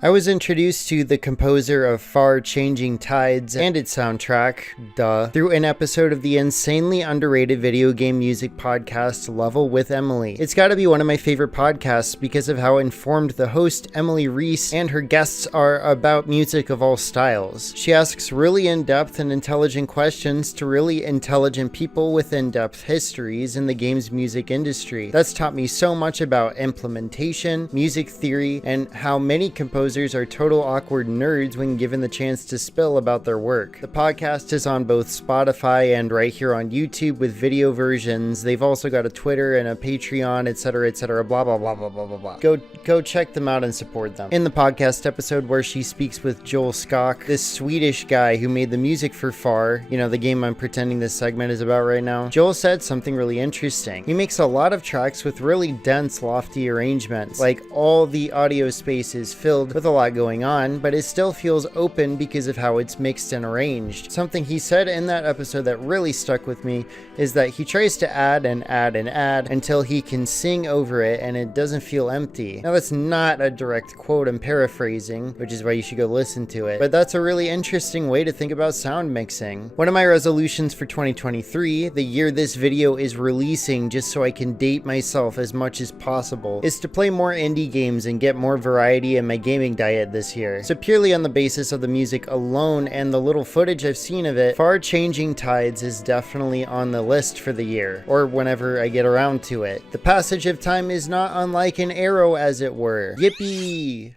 I was introduced to the composer of Far Changing Tides and its soundtrack, through an episode of the insanely underrated video game music podcast Level with Emily. It's gotta be one of my favorite podcasts because of how informed the host, Emily Reese, and her guests are about music of all styles. She asks really in-depth and intelligent questions to really intelligent people with in-depth histories in the game's music industry. That's taught me so much about implementation, music theory, and how many composers are total awkward nerds when given the chance to spill about their work. The podcast is on both Spotify and right here on YouTube with video versions. They've also got a Twitter and a Patreon, etc., blah blah blah blah blah blah blah. Go check them out and support them. In the podcast episode where she speaks with Joel Skok, this Swedish guy who made the music for Far, the game I'm pretending this segment is about right now, Joel said something really interesting. He makes a lot of tracks with really dense, lofty arrangements. Like, all the audio space is filled with a lot going on, but it still feels open because of how it's mixed and arranged. Something he said in that episode that really stuck with me is that he tries to add and add and add until he can sing over it and it doesn't feel empty. Now, that's not a direct quote, I'm paraphrasing, which is why you should go listen to it, but that's a really interesting way to think about sound mixing. One of my resolutions for 2023, the year this video is releasing just so I can date myself as much as possible, is to play more indie games and get more variety in my gaming diet this year. So purely on the basis of the music alone and the little footage I've seen of it, Far Changing Tides is definitely on the list for the year, or whenever I get around to it. The passage of time is not unlike an arrow, as it were. Yippee!